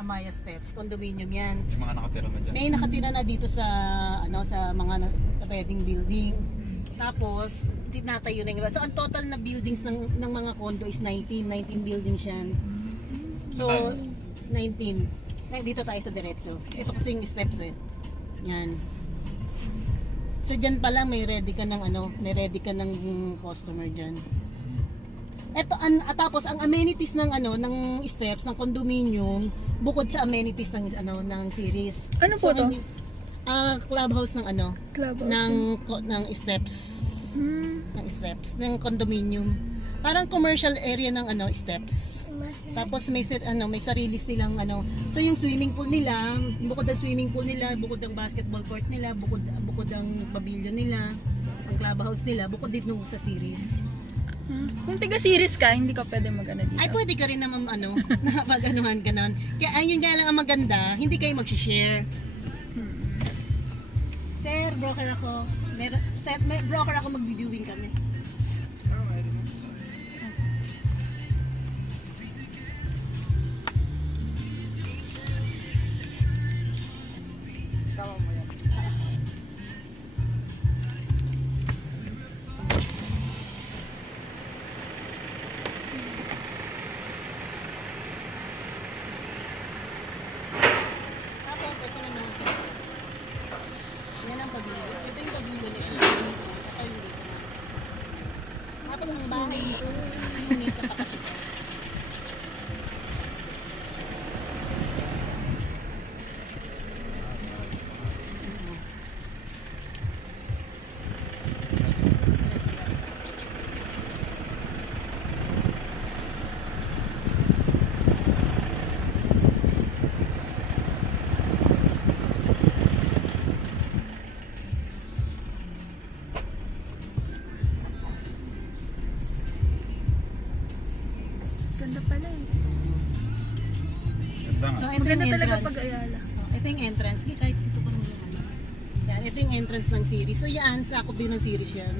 Amaya Steps, condominium yan. Yung mga nakatira na dyan. May nakatira na dito sa sa mga Reading building. Tapos tinatayo na yung iba. So ang total na buildings ng mga condo is 19 buildings yan. So 19. Dito tayo sa diretso. Ito kasi yung steps eh. Yan. So diyan pa lang may ready ka ng customer diyan. Ito tapos ang amenities ng ng steps ng condominium bukod sa amenities ng series. Ano po to? Clubhouse ng Clubhouse. ng steps. Ng steps ng condominium. Parang commercial area ng steps. Tapos may may sarili silang So yung swimming pool nila, bukod ang swimming pool nila, bukod ang basketball court nila, bukod ang pavilion nila, ang clubhouse nila, bukod dito sa series. Kung taga-series ka, hindi ka pwede mag-ano dito. Ay pwede ka rin naman nakapag-anuhan ka nun. Kaya ayun nga lang ang maganda, hindi kayo mag-share. Sir, broker ako. May broker ako, mag-viewing kami. Sama mo yan. Tapos, ito na naman siya. Yan ang pavilion. Ito yung pavilion nito. Ayun dito. Tapos, ang bahay nito, unit na kapatid. Ganda pala eh. Ganda nga. So, ito yung Maganda talaga entrance. pag Ayala. Ito yung entrance. Ito pa rin yan. Ito yung entrance ng series. So yan, sakop din ng series yan.